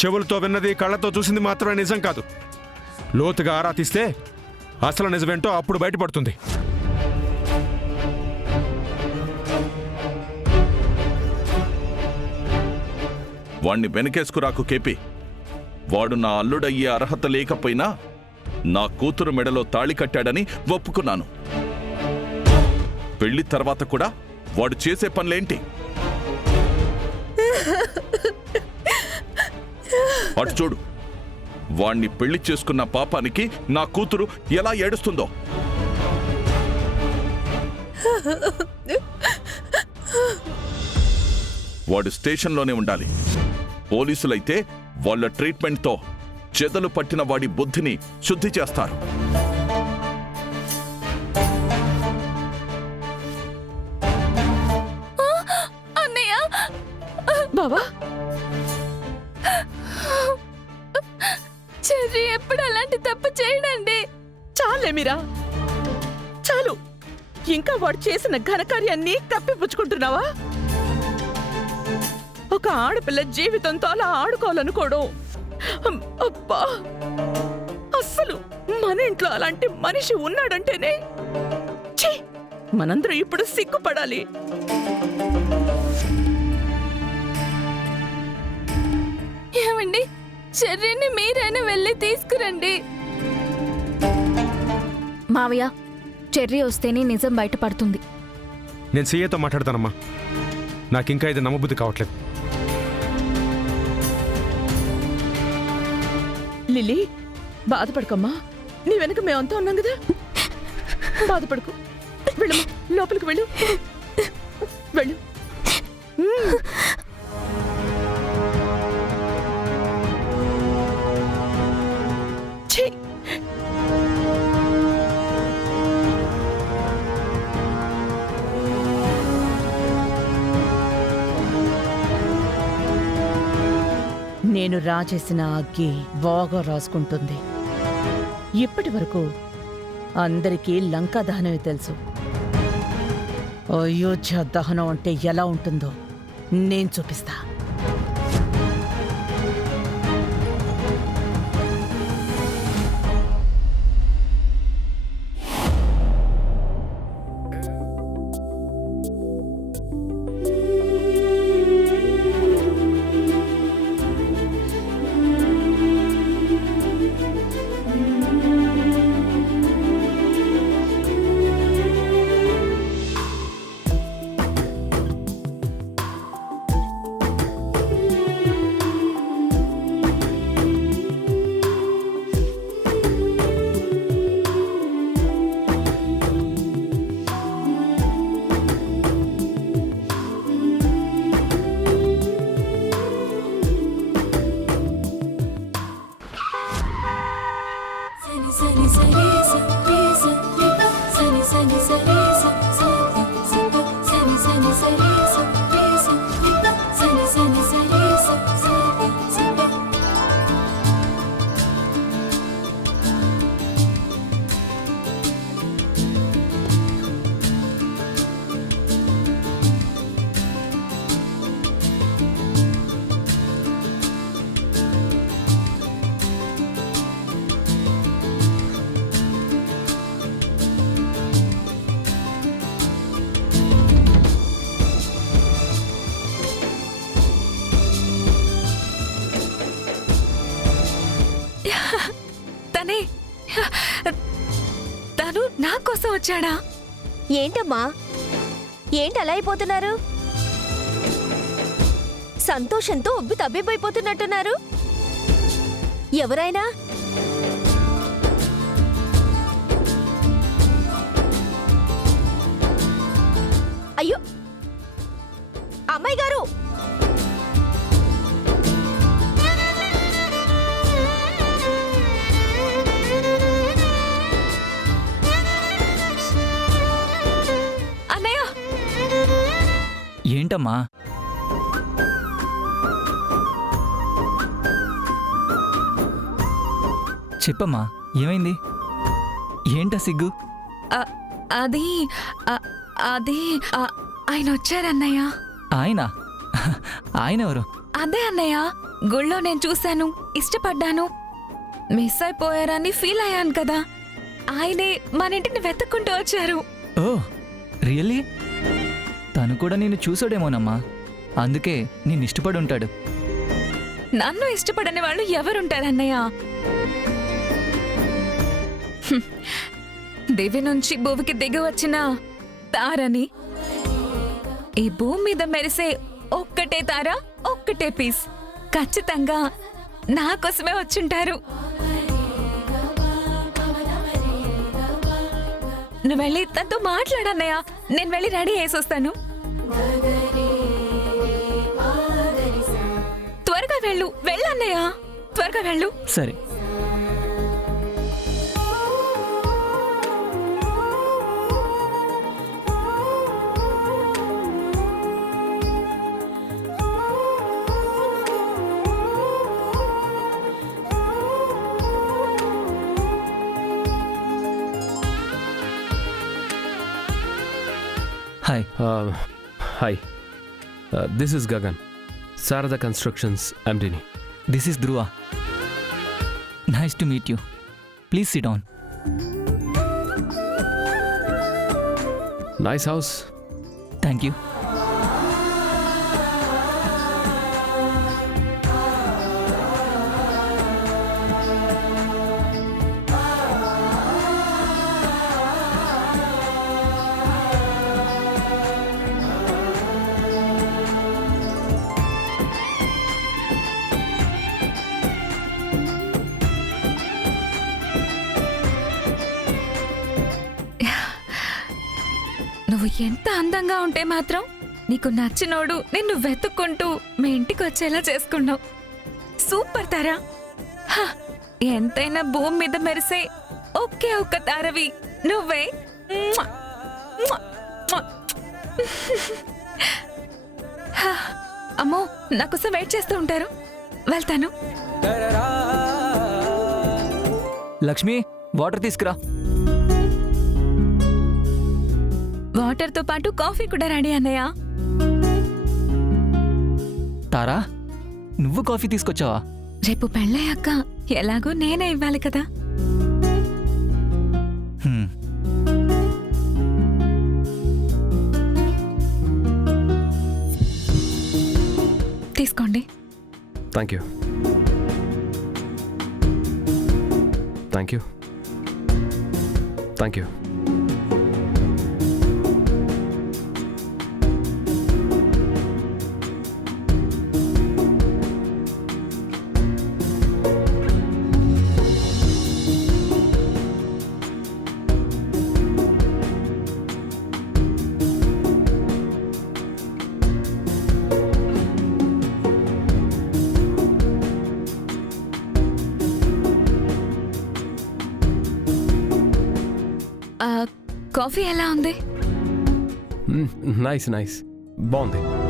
చెవులతో విన్నది కళ్ళతో చూసింది మాత్రమే నిజం కాదు. లోతుగా ఆరా తీస్తే అసలు నిజమేంటో అప్పుడు బయటపడుతుంది. వాణ్ణి వెనకేసుకురాకు కేపీ. వాడు నా అల్లుడయ్యే అర్హత లేకపోయినా నా కూతురు మెడలో తాళి కట్టాడని ఒప్పుకున్నాను. పెళ్లి తర్వాత కూడా వాడు చేసే పనులేంటి? అటు చూడు, వాణ్ణి పెళ్లి చేసుకున్న పాపానికి నా కూతురు ఎలా ఏడుస్తుందో. వాడు స్టేషన్లోనే ఉండాలి. పోలీసులైతే వాళ్ళ ట్రీట్మెంట్తో చెదలు పట్టిన వాడి బుద్ధిని శుద్ధి చేస్తారు. అన్నయ్య, బావా, చెర్రీ ఎప్పుడు అలాంటి తప్పు చేయడండి. చాలేమిరా, చాలు. ఇంకా వాడు చేసిన ఘనకార్యాన్ని కప్పిపుచ్చుకుంటున్నావా? ఒక ఆడపిల్ల జీవితంతో అలా ఆడుకోవాలనుకోవడం, అబ్బా! అస్సలు మన ఇంట్లో అలాంటి మనిషి ఉన్నాడంటేనే ఛీ! మనందరం ఇప్పుడు సిగ్గుపడాలి. ఏమండి, చెర్రీని మీరైనా వెళ్ళి తీసుకురండి. మావయ్య, చెర్రీ వస్తేనే నిజం బయటపడుతుంది. నేను సీఏతో మాట్లాడతానమ్మా. నాకింకా ఇది నమ్మబుద్ధి కావట్లేదు. లిల్లీ, బాధపడకమ్మా. నీ వెనక మేమంతా ఉన్నాం కదా. బాధపడకు. వెళ్ళమ్మా, లోపలికి వెళ్ళు. వెళ్ళు. ఛీ! నేను రాజేసిన అగ్గి బాగా రాసుకుంటుంది. ఇప్పటి వరకు అందరికీ లంకా దహనమే తెలుసు. అయోధ్య దహనం అంటే ఎలా ఉంటుందో నేను చూపిస్తా. తను నా కోసం వచ్చాడా? ఏంటమ్మా, ఏంటి అలా అయిపోతున్నారు? సంతోషంతో ఉబ్బి తబ్బిబ్బైపోతున్నట్టున్నారు. ఎవరైనా అయ్యో, అమ్మాయి గారు! ఏంటమ్మా? చెప్పమ్మా, ఏమైంది? ఏంటా సిగ్గు? అది అది ఆయన వచ్చారన్నయ్య. ఆయన? ఆయన ఎవరు? అదే అన్నయ్య, గుళ్ళో నేను చూశాను, ఇష్టపడ్డాను. మిస్ అయిపోయారని ఫీల్ అయ్యాను కదా. ఆయనే మన ఇంటిని వెతుక్కుంటూ వచ్చారు. ఓ రియల్లీ? తను కూడా నేను చూసాడేమోనమ్మా, అందుకే నేను ఇష్టపడి ఉంటాడు. నన్ను ఇష్టపడని వాళ్ళు ఎవరుంటారన్నయ్య? హ్మ్. దివి నుంచి భూమికి దిగి వచ్చిన తారని, ఈ భూమి మీద మెరిసే ఒక్కటే తార, ఒక్కటే పీస్ ఖచ్చితంగా నా కోసమే వచ్చుంటారు. నువ్వు వెళ్ళి తనతో మాట్లాడన్నయ్య. నేను వెళ్ళి రెడీ వేసొస్తాను. త్వరగా వెళ్ళన్నయ్య, త్వరగా వెళ్ళు. సరే. Hi. Hi, this is Gagan. Sarada Constructions MDని. This is Dhruva. Nice to meet you. Please sit down. Nice house. Thank you. నువ్వు ఎంత అందంగా ఉంటే మాత్రం నీకు నచ్చినోడు నిన్ను వెతుక్కుంటూ మీ ఇంటికి వచ్చేలా చేసుకున్నావు. సూపర్ తారా. హ, ఎంతైనా భూమి మీద మెరిసే ఒకే ఒక్క తారవి నువ్వే. మ్వా! మ్వా! మ్వా! హ, అమ్మో, నా కోసం వెయిట్ చేస్తూ ఉంటారు. వెళ్తాను. లక్ష్మి, వాటర్ తీసుకురా. వాటర్తో పాటు కాఫీ కూడా రెడీ అన్నయ్య. తారా, నువ్వు కాఫీ తీసుకొచ్చావా? రేపు పెళ్ళయ్యాక ఎలాగో నేనే ఇవ్వాలి కదా. హ్మ్. తీసుకోండి. Thank you. Thank you. Thank you. Coffee ఎలా ఉంది? Nice. బాగుంది.